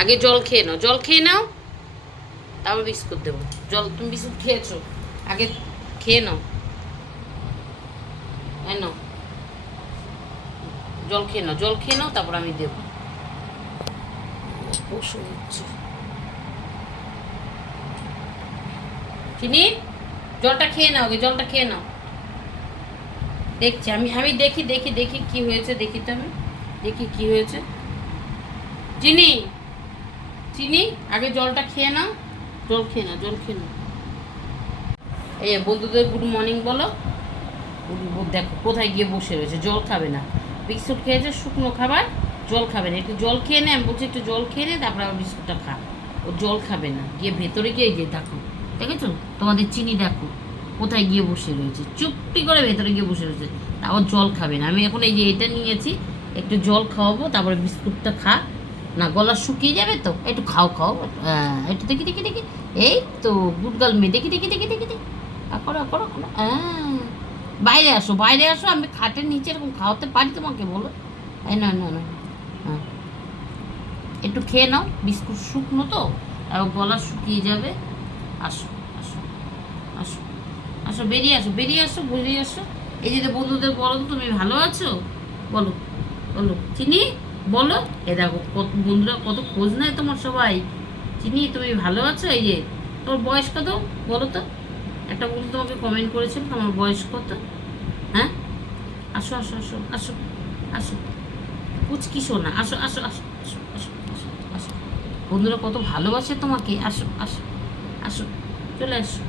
আগে জল খেয়ে নাও। জল খেয়ে নাও, তারপর বিস্কুট দেবো। জল, তুমি বিস্কুট খেয়েছো? আগে খেয়ে নাও। এই নাও। জল খেয়ে নাও, জল খেয়ে নাও, তারপর আমি দেবো। চিনি, জলটা খেয়ে নাও আগে, জলটা খেয়ে নাও। দেখছি, আমি আমি দেখি দেখি দেখি কি হয়েছে, দেখি তো আমি। দেখি কি হয়েছে। চিনি চিনি, আগে জলটা খেয়ে নাও। জল খেয়ে নাও, জল খেয়ে নাও। এই বন্ধুদের গুড মর্নিং বলো। দেখো, কোথায় গিয়ে বসে রয়েছে, জল খাবে না। বিস্কুট খেয়েছে, শুকনো খাবার, জল খাবে না। একটু জল খেয়ে নে, আমি বলছি একটু জল খেয়ে নে, তারপরে আবার বিস্কুটটা খা। ও জল খাবে না। গিয়ে ভেতরে গিয়ে এই যে দেখো, দেখেছ? তোমাদের চিনি দেখো, কোথায় গিয়ে বসে রয়েছে। চুপটি করে ভেতরে গিয়ে বসে রয়েছে। তাও জল খাবে না। আমি এখন এই যে এটা নিয়েছি, একটু জল খাওয়াবো, তারপরে বিস্কুটটা খা। না গলা শুকিয়ে যাবে তো? একটু খাও খাও। হ্যাঁ, একটু দেখি দেখি দেখি। এই তো গুড গার্ল মেয়ে দেখি দেখি দেখি দেখি দেখি। করো করো হ্যাঁ। বাইরে আসো বাইরে আসো আমি খাটের নিচে এরকম খাওয়াতে পারি তোমাকে বলো। এই না না না হ্যাঁ। একটু খেয়ে নাও বিস্কুট শুকনো তো আর গলা শুকিয়ে যাবে। আসো আসো আসো আসো বেরিয়ে আসো বেরিয়ে আসো বেরিয়ে আসো। এই যে বন্ধুদের বলো তুমি ভালো আছো? বলো বলো। চিনি? বলো এ দেখো কত বন্ধুরা কত খোঁজ নেয় তোমার সবাই চিনি তুমি ভালো আছো এই যে তোমার বয়স কত বলো তো একটা বন্ধু তোমাকে কমেন্ট করেছিল তোমার বয়স কত হ্যাঁ আসো আসো আসো আসো আসো পুচকি শোনা আসো আসো আসো আসো আসো আসো আসো বন্ধুরা কত ভালোবাসে তোমাকে আসো আসো আসো চলে আসো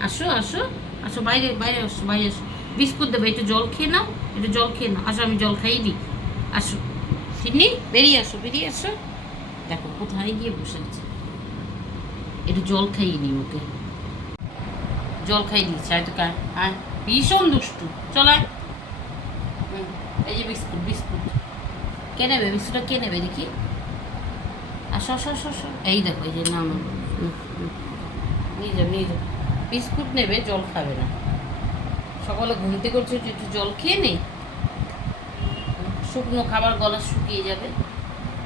আসো আসো আসো বাইরে বাইরে আসো বাইরে আসো বিস্কুট দেবো একটু জল খেয়ে নাও একটু জল খেয়ে নাও আসো আমি জল খাইয়ে দিই আসো চিনি বেরিয়ে আসো বেরিয়ে আসো। দেখো, কোথায় গিয়ে বসে আছে? একটু জল খাইয়ে নি ওকে। জল খাই দিয়েছি হয়তো কার? হ্যাঁ ভীষণ দুষ্টু। চলায় এই যে বিস্কুট বিস্কুট। কে নেবে? বিস্কুটটা কে নেবে দেখি? আসো আসো আসো আসো। এই দেখো, এই যে নাম নিয়ে যাও নিয়ে যাও। বিস্কুট নেবে, জল খাবে না। সকালে ঘুম থেকে উঠছে, একটু জল খেয়ে নেই শুকনো খাবার গলা শুকিয়ে যাবে।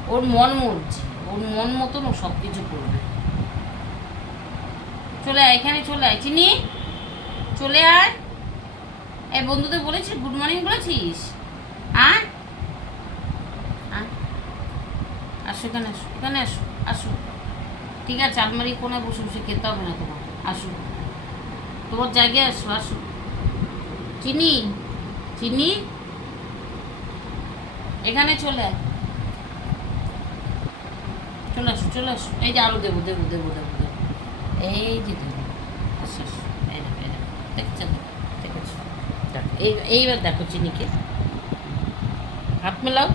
ওর মন মরছে, ওর মন মতন ও সব কিছু করবে। চলে আয়, এখানে চলে আয়। চিনি, চলে আয়। এই বন্ধুদের বলেছিস গুড মর্নিং বলেছিস? হ্যাঁ। আসো, এখানে আসো এখানে আসো আসো। ঠিক আছে, আলমারি কোনায় বসে বসে খেতে হবে না তোমার। আসো। তোমার জায়গায় আসো আসো। চিনি চিনি। এখানে চলে আয়। চলে আসো চলে আসো। এই যে আরও দেবো দেবো দেবো দেবো দেবো। এই যে দেবো। দেখছেন দেখেছ? এই এইবার দেখো চিনিকে। হাত মেলাও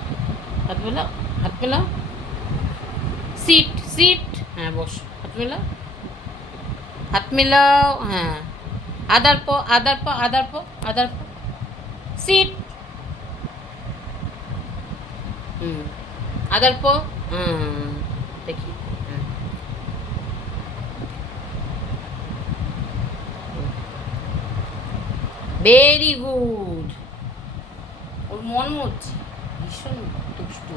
হাত মেলাও হাত মেলাও। Sit sit. হ্যাঁ বস হাত মেলাও। হাত মেলাও হ্যাঁ। আদার পো আদার পো আদার পো আদার পো। সিট। আদার হুম, দেখি। ভেরি গুড ওর মন মরছে। ভীষণ দুষ্টু।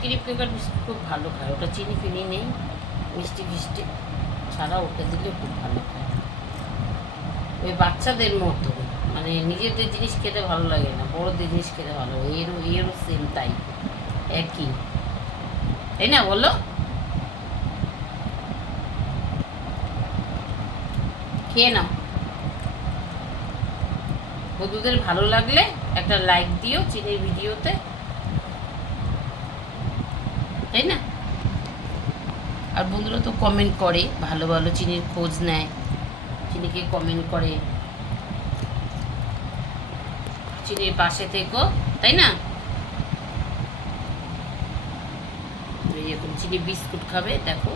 ক্রিপ কেকার বিস্কুট খুব ভালো খায়। ওটা চিনি ফিনি নেই। মিষ্টি ফিষ্টি ছাড়া ওকে দিলে খুব ভালো খায়। ওই বাচ্চাদের মতো। মানে নিজেদের জিনিস খেতে ভালো লাগে না, বড়দের জিনিস খেতে ভালো। এরও এরও সেম তাই, একই। তাই না বলো? খেয়ে নাও। বন্ধুদের ভালো লাগলে একটা লাইক দিও চিনির ভিডিওতে। তাই না? আর বন্ধুরা তো কমেন্ট করে, ভালো ভালো চিনির খোঁজ নেয়। চিনিকে কমেন্ট করে। চিনির পাশে থেকো তাই না? এরকম চিনি বিস্কুট খাবে দেখো।